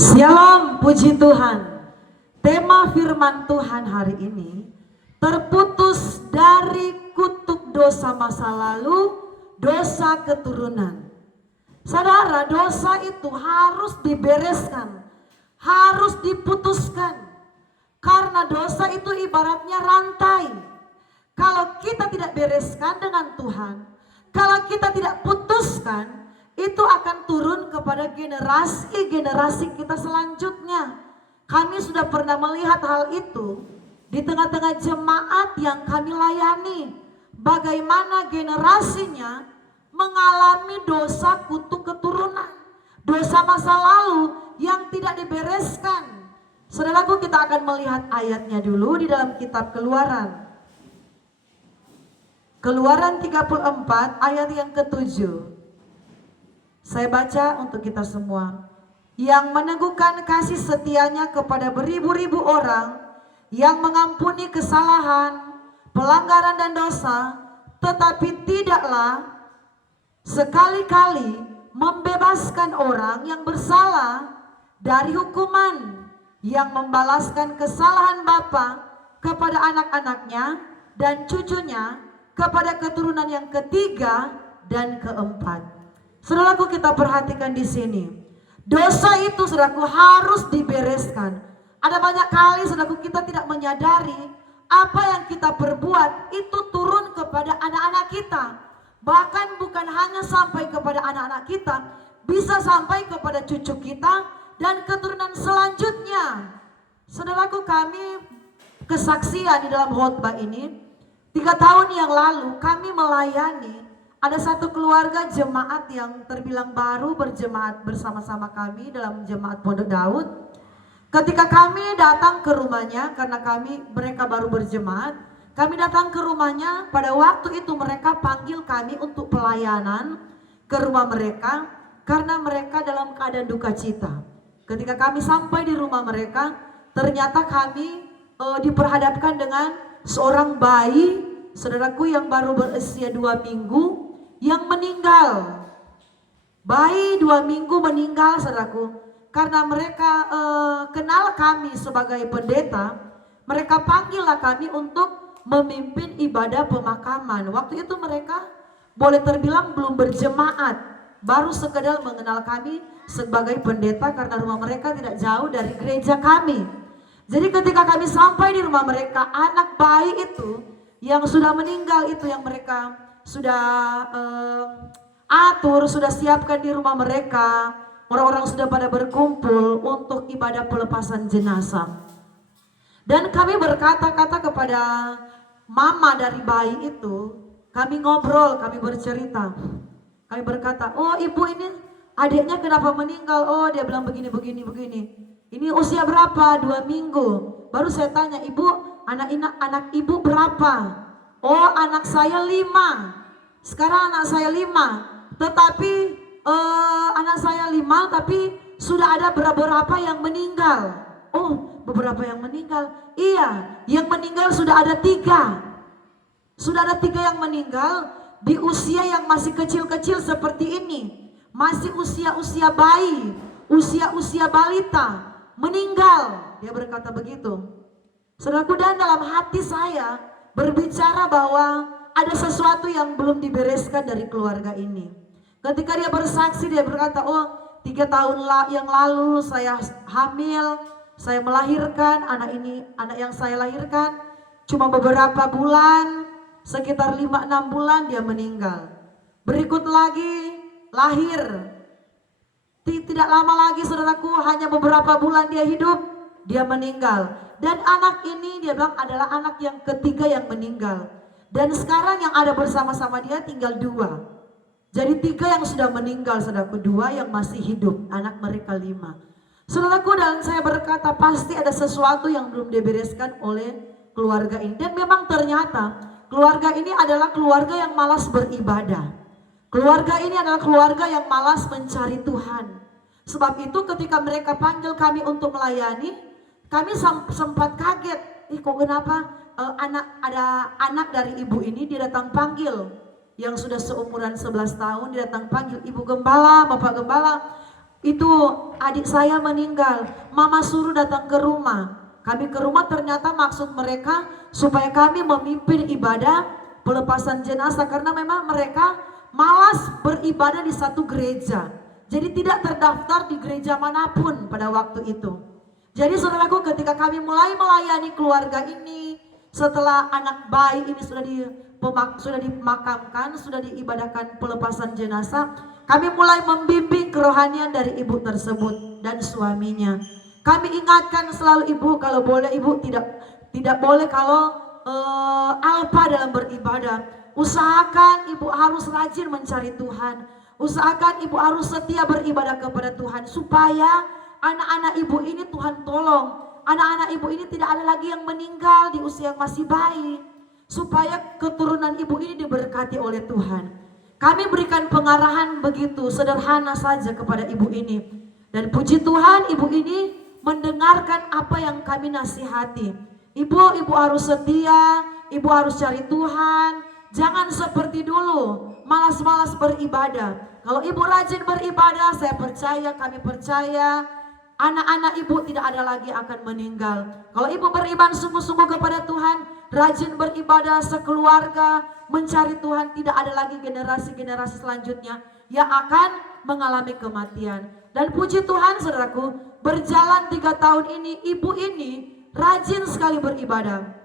Shalom, puji Tuhan. Tema firman Tuhan hari ini, terputus dari kutuk dosa masa lalu, dosa keturunan. Saudara, dosa itu harus dibereskan, harus diputuskan. Karena dosa itu ibaratnya rantai. Kalau kita tidak bereskan dengan Tuhan, kalau kita tidak putuskan, itu akan turun kepada generasi-generasi kita selanjutnya. Kami sudah pernah melihat hal itu di tengah-tengah jemaat yang kami layani. Bagaimana generasinya mengalami dosa kutuk keturunan, dosa masa lalu yang tidak dibereskan. Saudaraku, kita akan melihat ayatnya dulu di dalam kitab Keluaran. Keluaran 34 ayat yang ke-7. Saya baca untuk kita semua. Yang meneguhkan kasih setianya kepada beribu-ribu orang, yang mengampuni kesalahan, pelanggaran dan dosa, tetapi tidaklah sekali-kali membebaskan orang yang bersalah dari hukuman, yang membalaskan kesalahan bapa kepada anak-anaknya dan cucunya, kepada keturunan yang ketiga dan keempat. Saudaraku, kita perhatikan di sini. Dosa itu, saudaraku, harus dibereskan. Ada banyak kali, saudaraku, kita tidak menyadari apa yang kita perbuat itu turun kepada anak-anak kita. Bahkan bukan hanya sampai kepada anak-anak kita, bisa sampai kepada cucu kita dan keturunan selanjutnya. Saudaraku, kami kesaksian di dalam khotbah ini, 3 tahun yang lalu kami melayani. Ada satu keluarga jemaat yang terbilang baru berjemaat bersama-sama kami dalam jemaat Pondok Daud. Ketika kami datang ke rumahnya, karena mereka baru berjemaat, kami datang ke rumahnya. Pada waktu itu mereka panggil kami untuk pelayanan ke rumah mereka, karena mereka dalam keadaan duka cita. Ketika kami sampai di rumah mereka, ternyata kami diperhadapkan dengan seorang bayi, saudaraku, yang baru berusia 2 minggu, yang meninggal. Bayi 2 minggu meninggal, saudaraku. Karena mereka kenal kami sebagai pendeta, mereka panggillah kami untuk memimpin ibadah pemakaman. Waktu itu mereka boleh terbilang belum berjemaat, baru sekedar mengenal kami sebagai pendeta karena rumah mereka tidak jauh dari gereja kami. Jadi ketika kami sampai di rumah mereka, anak bayi itu yang sudah meninggal itu yang mereka sudah atur, sudah siapkan di rumah mereka. Orang-orang sudah pada berkumpul untuk ibadah pelepasan jenazah. Dan kami berkata-kata kepada mama dari bayi itu, kami ngobrol, kami bercerita. Kami berkata, oh ibu, ini adiknya kenapa meninggal? Oh, dia bilang begini. Ini usia berapa? 2 minggu. Baru saya tanya, ibu, anak ibu berapa? Oh, anak saya 5. Sekarang anak saya 5. Tetapi anak saya 5, tapi sudah ada beberapa yang meninggal. Oh, beberapa yang meninggal. Iya, yang meninggal sudah ada 3. Sudah ada 3 yang meninggal di usia yang masih kecil-kecil seperti ini. Masih usia-usia bayi, usia-usia balita, meninggal. Dia berkata begitu. Saudaraku, dan dalam hati saya berbicara bahwa ada sesuatu yang belum dibereskan dari keluarga ini. Ketika dia bersaksi, dia berkata, oh 3 tahun yang lalu saya hamil, saya melahirkan anak yang saya lahirkan cuma beberapa bulan, sekitar 5-6 bulan dia meninggal. Berikut lagi lahir, tidak lama lagi, saudaraku, hanya beberapa bulan dia hidup, dia meninggal. Dan anak ini dia bilang adalah anak yang ketiga yang meninggal. Dan sekarang yang ada bersama-sama dia tinggal 2. Jadi 3 yang sudah meninggal, saudaraku, 2 yang masih hidup, anak mereka 5. Saudaraku, dan saya berkata pasti ada sesuatu yang belum dibereskan oleh keluarga ini. Dan memang ternyata keluarga ini adalah keluarga yang malas beribadah. Keluarga ini adalah keluarga yang malas mencari Tuhan. Sebab itu ketika mereka panggil kami untuk melayani, kami sempat kaget. Kok kenapa ada anak dari ibu ini dia datang panggil, yang sudah seumuran 11 tahun, dia datang panggil, ibu gembala, bapak gembala, Itu adik saya meninggal, mama suruh datang ke rumah. Kami ke rumah, ternyata maksud mereka supaya kami memimpin ibadah pelepasan jenazah, karena memang mereka malas beribadah di satu gereja. Jadi tidak terdaftar di gereja manapun pada waktu itu. Jadi saudaraku, ketika kami mulai melayani keluarga ini, setelah anak bayi ini sudah dimakamkan, sudah diibadahkan pelepasan jenazah, kami mulai membimbing kerohanian dari ibu tersebut dan suaminya. Kami ingatkan selalu ibu, kalau boleh ibu tidak boleh kalau alpa dalam beribadah. Usahakan ibu harus rajin mencari Tuhan. Usahakan ibu harus setia beribadah kepada Tuhan, supaya anak-anak ibu ini Tuhan tolong. Anak-anak ibu ini tidak ada lagi yang meninggal di usia yang masih bayi, supaya keturunan ibu ini diberkati oleh Tuhan. Kami berikan pengarahan begitu sederhana saja kepada ibu ini. Dan puji Tuhan, ibu ini mendengarkan apa yang kami nasihati. Ibu harus setia, ibu harus cari Tuhan. Jangan seperti dulu, malas-malas beribadah. Kalau ibu rajin beribadah, kami percaya, anak-anak ibu tidak ada lagi akan meninggal. Kalau ibu beriman sungguh-sungguh kepada Tuhan, rajin beribadah sekeluarga, mencari Tuhan, tidak ada lagi generasi-generasi selanjutnya yang akan mengalami kematian. Dan puji Tuhan saudaraku, berjalan 3 tahun ini, ibu ini rajin sekali beribadah.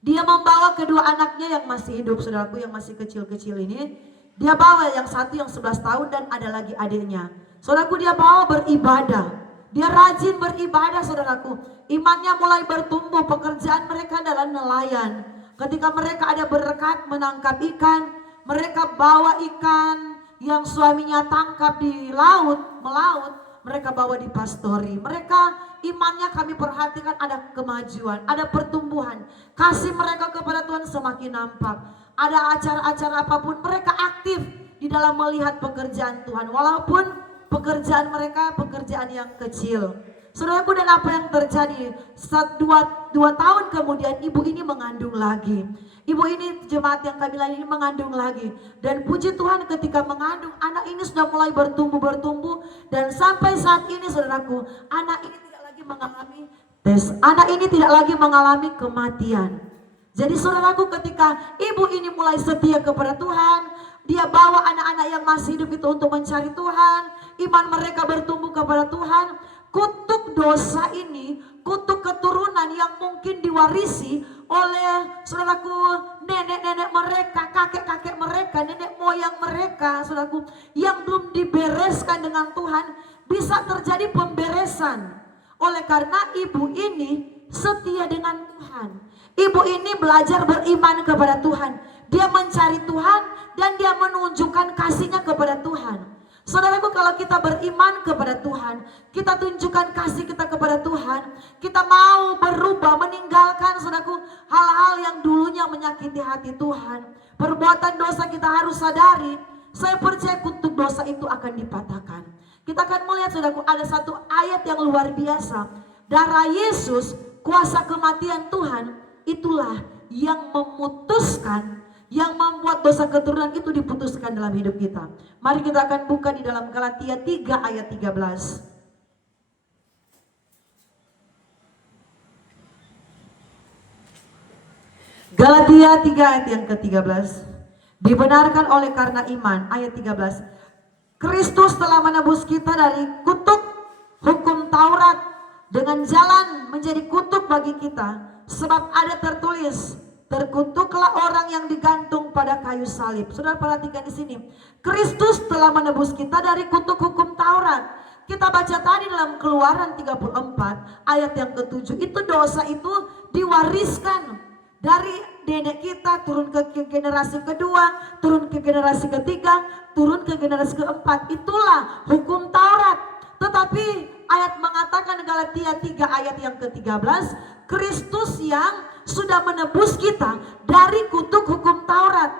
Dia membawa kedua anaknya yang masih hidup, saudaraku, yang masih kecil-kecil ini. Dia bawa yang satu yang 11 tahun dan ada lagi adiknya. Saudaraku, dia bawa beribadah. Dia rajin beribadah, saudaraku. Imannya mulai bertumbuh, pekerjaan mereka adalah nelayan. Ketika mereka ada berkat menangkap ikan, mereka bawa ikan yang suaminya tangkap di melaut, mereka bawa di pastori. Mereka imannya kami perhatikan ada kemajuan, ada pertumbuhan. Kasih mereka kepada Tuhan semakin nampak. Ada acara-acara apapun, mereka aktif di dalam melihat pekerjaan Tuhan. Walaupun pekerjaan mereka pekerjaan yang kecil. Saudaraku, dan apa yang terjadi? 2 tahun kemudian ibu ini mengandung lagi. Ibu ini, jemaat yang kami layani, ini mengandung lagi. Dan puji Tuhan, ketika mengandung, anak ini sudah mulai bertumbuh. Dan sampai saat ini saudaraku, anak ini tidak lagi mengalami kematian. Jadi saudaraku, ketika ibu ini mulai setia kepada Tuhan, dia bawa anak-anak yang masih hidup itu untuk mencari Tuhan, iman mereka bertumbuh kepada Tuhan. Kutuk dosa ini, kutuk keturunan yang mungkin diwarisi oleh saudaraku, nenek-nenek mereka, kakek-kakek mereka, nenek moyang mereka, saudaraku, yang belum dibereskan dengan Tuhan, bisa terjadi pemberesan. Oleh karena ibu ini setia dengan Tuhan. Ibu ini belajar beriman kepada Tuhan. Dia mencari Tuhan dan dia menunjukkan kasihnya kepada Tuhan. Saudaraku, kalau kita beriman kepada Tuhan, kita tunjukkan kasih kita kepada Tuhan, kita mau berubah, meninggalkan saudaraku hal-hal yang dulunya menyakiti hati Tuhan. Perbuatan dosa kita harus sadari. Saya percaya kutuk dosa itu akan dipatahkan. Kita akan melihat saudaraku, ada satu ayat yang luar biasa. Darah Yesus, kuasa kematian Tuhan, itulah yang memutuskan, yang membuat dosa keturunan itu diputuskan dalam hidup kita. Mari kita akan buka di dalam Galatia 3 ayat 13. Galatia 3 ayat yang ke-13. Dibenarkan oleh karena iman, ayat 13. Kristus telah menebus kita dari kutuk hukum Taurat dengan jalan menjadi kutuk bagi kita. Sebab ada tertulis, terkutuklah orang yang digantung pada kayu salib. Saudara perhatikan di sini. Kristus telah menebus kita dari kutuk hukum Taurat. Kita baca tadi dalam Keluaran 34 ayat yang ke-7. Itu dosa itu diwariskan dari nenek kita turun ke generasi kedua, turun ke generasi ketiga, turun ke generasi keempat. Itulah hukum Taurat. Tetapi ayat mengatakan Galatia 3 ayat yang ke-13, Kristus yang sudah menebus kita dari kutuk hukum Taurat.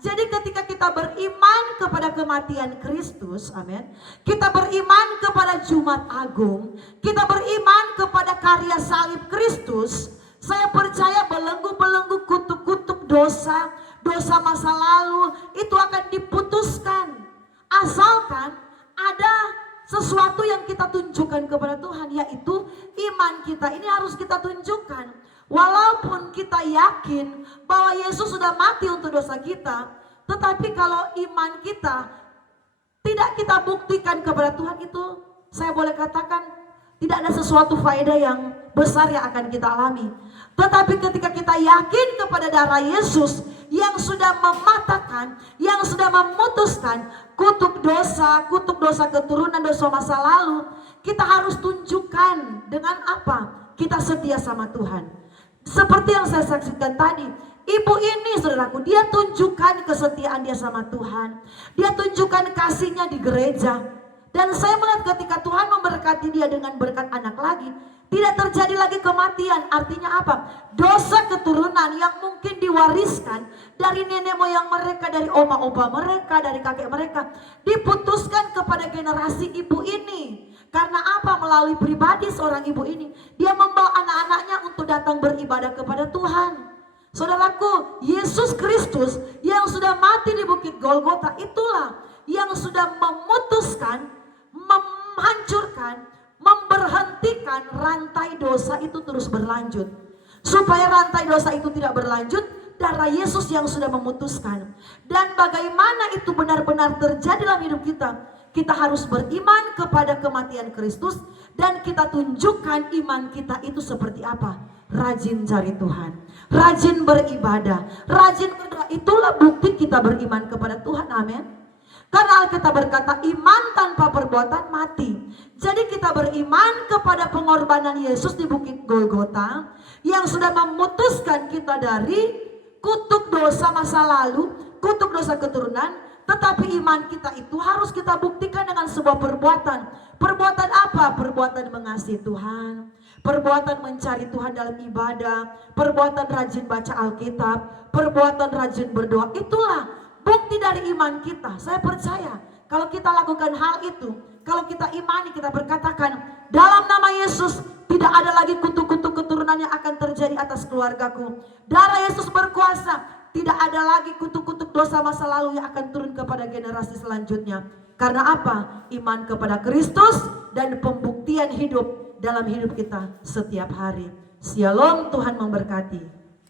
Jadi ketika kita beriman kepada kematian Kristus, amin, kita beriman kepada Jumat Agung, kita beriman kepada karya salib Kristus, saya percaya belenggu-belenggu kutuk-kutuk dosa, dosa masa lalu itu akan diputuskan. Asalkan ada sesuatu yang kita tunjukkan kepada Tuhan, yaitu iman kita ini harus kita tunjukkan. Walaupun kita yakin bahwa Yesus sudah mati untuk dosa kita, tetapi kalau iman kita tidak kita buktikan kepada Tuhan, itu saya boleh katakan tidak ada sesuatu faedah yang besar yang akan kita alami. Tetapi ketika kita yakin kepada darah Yesus yang sudah mematahkan, yang sudah memutuskan kutuk dosa keturunan, dosa masa lalu, kita harus tunjukkan dengan apa kita setia sama Tuhan. Seperti yang saya saksikan tadi, ibu ini saudaraku, dia tunjukkan kesetiaan dia sama Tuhan. Dia tunjukkan kasihnya di gereja. Dan saya melihat ketika Tuhan memberkati dia dengan berkat anak lagi, tidak terjadi lagi kematian. Artinya apa? Dosa keturunan yang mungkin diwariskan dari nenek moyang mereka, dari oma opa mereka, dari kakek mereka, diputuskan kepada generasi ibu ini. Karena apa? Melalui pribadi seorang ibu ini, dia membawa anak-anaknya untuk datang beribadah kepada Tuhan. Saudaraku, Yesus Kristus yang sudah mati di Bukit Golgota, itulah yang sudah memutuskan, menghancurkan, memberhentikan rantai dosa itu terus berlanjut. Supaya rantai dosa itu tidak berlanjut, darah Yesus yang sudah memutuskan. Dan bagaimana itu benar-benar terjadi dalam hidup kita? Kita harus beriman kepada kematian Kristus dan kita tunjukkan iman kita itu seperti apa. Rajin cari Tuhan, rajin beribadah, rajin berdoa. Itulah bukti kita beriman kepada Tuhan. Amin. Karena Alkitab berkata iman tanpa perbuatan mati. Jadi kita beriman kepada pengorbanan Yesus di Bukit Golgota yang sudah memutuskan kita dari kutuk dosa masa lalu, kutuk dosa keturunan. Tetapi iman kita itu harus kita buktikan dengan sebuah perbuatan. Perbuatan apa? Perbuatan mengasihi Tuhan, perbuatan mencari Tuhan dalam ibadah, perbuatan rajin baca Alkitab, perbuatan rajin berdoa. Itulah bukti dari iman kita. Saya percaya kalau kita lakukan hal itu, kalau kita imani, kita berkatakan dalam nama Yesus tidak ada lagi kutuk-kutuk keturunan yang akan terjadi atas keluargaku. Darah Yesus berkuasa. Tidak ada lagi kutuk-kutuk dosa masa lalu yang akan turun kepada generasi selanjutnya. Karena apa? Iman kepada Kristus dan pembuktian hidup dalam hidup kita setiap hari. Shalom, Tuhan memberkati.